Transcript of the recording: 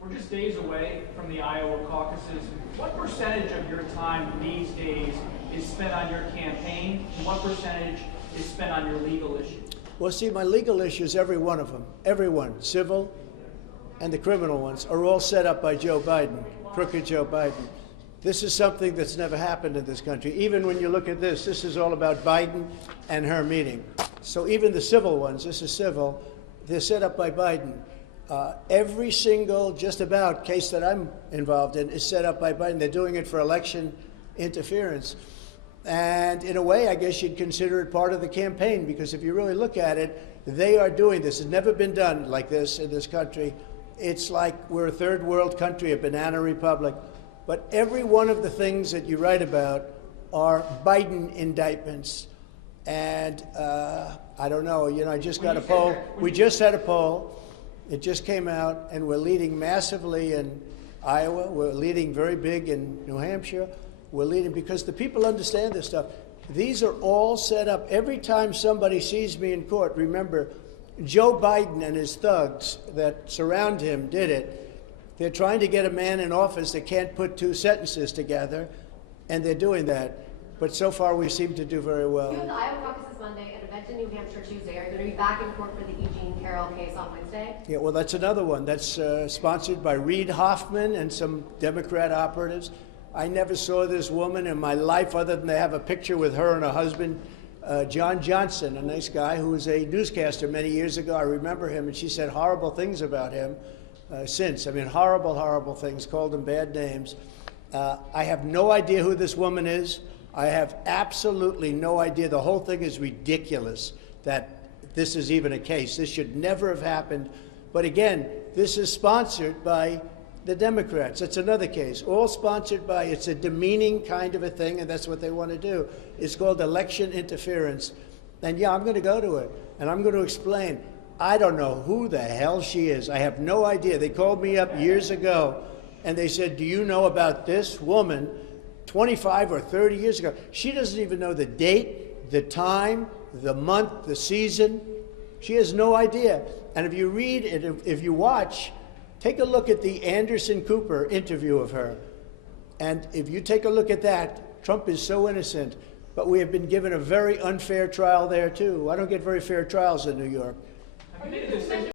We're just days away from the Iowa caucuses. What percentage of your time these days is spent on your campaign, and what percentage is spent on your legal issues? Well, see, my legal issues, every one of them, everyone, civil and the criminal ones, are all set up by Joe Biden, crooked Joe Biden. This is something that's never happened in this country. Even when you look at this is all about Biden and her meeting. So even the civil ones, this is civil, they're set up by Biden. Every single, just about, case that I'm involved in is set up by Biden. They're doing it for election interference. And in a way, I guess you'd consider it part of the campaign, because if you really look at it, they are doing this. It's never been done like this in this country. It's like we're a third world country, a banana republic. But every one of the things that you write about are Biden indictments. And I don't know, I just got a poll. We just had a poll. It just came out, and we're leading massively in Iowa. We're leading very big in New Hampshire. We're leading because the people understand this stuff. These are all set up. Every time somebody sees me in court, remember, Joe Biden and his thugs that surround him did it. They're trying to get a man in office that can't put two sentences together, and they're doing that. But so far, we seem to do very well. You have the Iowa caucuses Monday, an event in New Hampshire Tuesday. Are you going to be back in court for the E. Jean Carroll case on Wednesday? Yeah, well, that's another one. That's sponsored by Reid Hoffman and some Democrat operatives. I never saw this woman in my life other than they have a picture with her and her husband, John Johnson, a nice guy who was a newscaster many years ago. I remember him, and she said horrible things about him since. I mean, horrible, horrible things, called him bad names. I have no idea who this woman is. I have absolutely no idea. The whole thing is ridiculous that this is even a case. This should never have happened. But again, this is sponsored by the Democrats. It's another case, all sponsored by, it's a demeaning kind of a thing, and that's what they want to do. It's called election interference. And yeah, I'm going to go to it, and I'm going to explain. I don't know who the hell she is. I have no idea. They called me up years ago, and they said, do you know about this woman 25 or 30 years ago? She doesn't even know the date, the time, the month, the season. She has no idea. And if you read it, if you watch, take a look at the Anderson Cooper interview of her. And if you take a look at that, Trump is so innocent, but we have been given a very unfair trial there too. I don't get very fair trials in New York.